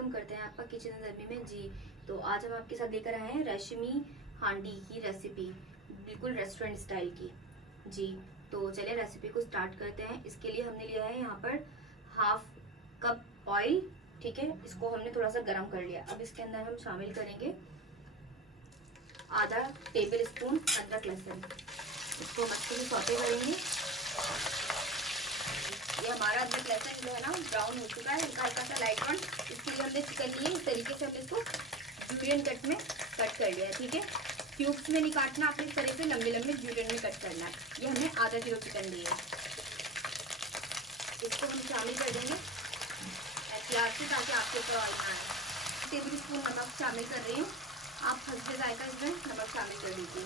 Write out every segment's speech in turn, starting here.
Welcome करते हैं आपका किचन जर्नी में जी। तो आज हम आपके साथ लेकर आए हैं रेशमी हांडी की रेसिपी, बिल्कुल रेस्टोरेंट स्टाइल की जी। तो चलिए रेसिपी को स्टार्ट करते हैं। इसके लिए हमने लिया है यहाँ पर हाफ कप ऑयल, ठीक है। इसको हमने थोड़ा सा गर्म कर लिया। अब इसके अंदर हम शामिल करेंगे आधा टेबल स्पून अदरक लहसुन। इसको अच्छे से सौते करेंगे। ये हमारा अदरक लहसुन जो है ना ब्राउन हो चुका है, हल्का हल्का सा लाइट ब्राउन। इसके लिए हमने चिकन लिए, इस तरीके से हमने इसको जूलियन कट में कट कर लिया है, ठीक है। क्यूब्स में नहीं काटना, आपने इस तरह से लंबे लंबे जूलियन में कट करना है। ये हमने आधा किलो चिकन लिए है। इसको हम शामिल कर देंगे प्याज से, ताकि आपके ऊपर ऑयल ना आए। टेबल स्पून नमक शामिल कर रही हूँ, आप हल्के जायका इसमें नमक शामिल कर दीजिए।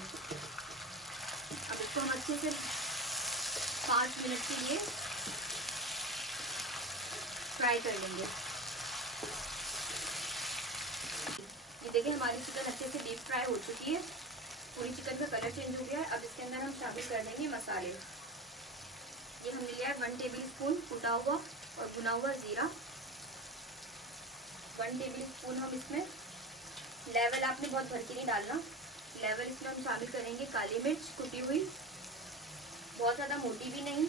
अब इसको हम अच्छे से 5 मिनट के लिए फ्राई कर लेंगे। ये देखिए हमारी चिकन अच्छे से डीप फ्राई हो चुकी है, पूरी चिकन का कलर चेंज हो गया है। अब इसके अंदर हम शामिल कर देंगे मसाले। ये हमने लिया है 1 टेबल स्पून कुटा हुआ और भुना हुआ जीरा। 1 टेबल स्पून हम इसमें लेवल, आपने बहुत भर के नहीं डालना, लेवल इसमें हम शामिल करेंगे काली मिर्च कुटी हुई, बहुत ज़्यादा मोटी भी नहीं।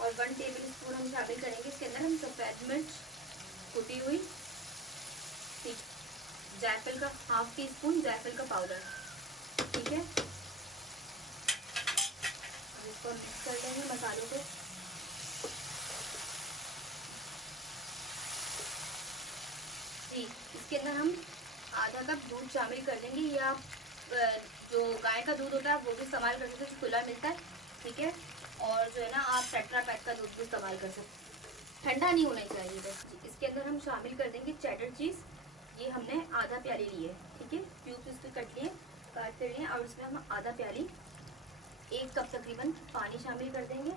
और 1 टेबल स्पून हम शामिल करेंगे इसके अंदर हम सफ़ेद मिर्च कुटी हुई, ठीक। जायफल का हाफ टी स्पून जायफल का पाउडर, ठीक है। अब इसको मिक्स कर लेंगे मसालों को। जी, इसके अंदर हम आधा कप दूध शामिल कर देंगे। या जो गाय का दूध होता है वो भी इस्तेमाल कर सकते हैं, खुला मिलता है, ठीक है। और जो है ना आप टेट्रा पैक का दूध भी इस्तेमाल कर सकते हैं, ठंडा नहीं होना चाहिए बस। इसके अंदर हम शामिल कर देंगे चेडर चीज़। ये हमने आधा प्याली ली है, ठीक है। क्यूब्स इसके काट कर लिए। और इसमें हम आधा प्याली 1 कप तकरीबन पानी शामिल कर देंगे।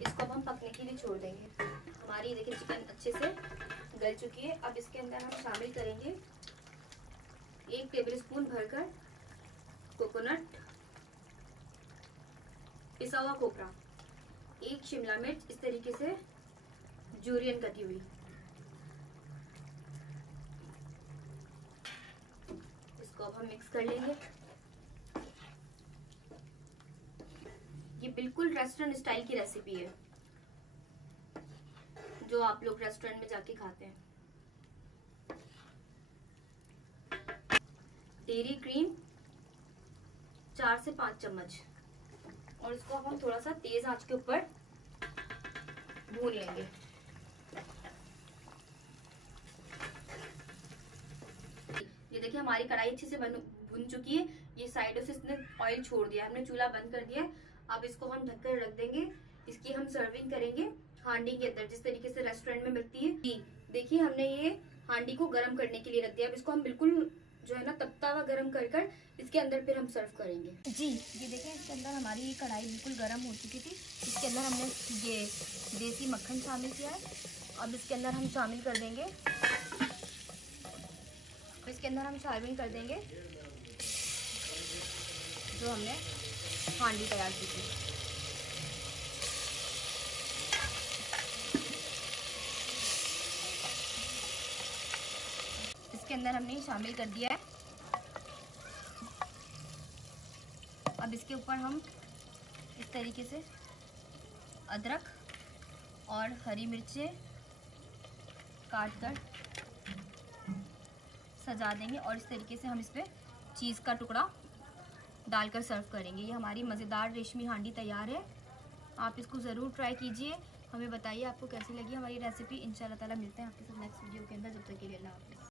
इसको अब हम पकने के लिए छोड़ देंगे। हमारी देखिए चिकन अच्छे से गल चुकी है। अब इसके अंदर हम शामिल करेंगे 1 टेबल स्पून भरकर कोकोनट, पिसा हुआ खोपरा, 1 शिमला मिर्च इस तरीके से जूलियन कटी हुई। इसको अब हम मिक्स कर लेंगे। ये बिल्कुल रेस्टोरेंट स्टाइल की रेसिपी है, जो आप लोग रेस्टोरेंट में जाके खाते हैं। डेयरी क्रीम 4 से 5 चम्मच। और इसको अब हम थोड़ा सा तेज आंच के ऊपर भून लेंगे। ये देखिए हमारी कढ़ाई अच्छे से भुन चुकी है। ये साइडों से इसने ऑयल छोड़ दिया, हमने चूल्हा बंद कर दिया है। अब इसको हम ढककर रख देंगे। इसकी हम सर्विंग करेंगे हांडी के अंदर, जिस तरीके से रेस्टोरेंट में मिलती है जी। देखिए हमने ये हांडी को गर्म करने के लिए रख दिया। अब इसको हम बिल्कुल जो है ना तपता हुआ गर्म कर इसके अंदर फिर हम सर्व करेंगे जी। ये देखें इसके अंदर हमारी ये कढ़ाई बिल्कुल गर्म हो चुकी थी। इसके अंदर हमने ये देसी मक्खन शामिल किया है। अब इसके अंदर हम शामिल कर देंगे, इसके अंदर हम शामिल कर देंगे जो हमने हांडी तैयार की थी। इसके अंदर हमने शामिल कर दिया है। अब इसके ऊपर हम इस तरीके से अदरक और हरी मिर्चें काट कर सजा देंगे। और इस तरीके से हम इस पर चीज़ का टुकड़ा डालकर सर्व करेंगे। ये हमारी मज़ेदार रेशमी हांडी तैयार है। आप इसको ज़रूर ट्राई कीजिए, हमें बताइए आपको कैसी लगी हमारी रेसिपी। इंशाल्लाह ताला मिलते हैं आपके साथ नेक्स्ट वीडियो के अंदर। जब तक के लिए अल्लाह हाफ़िज़।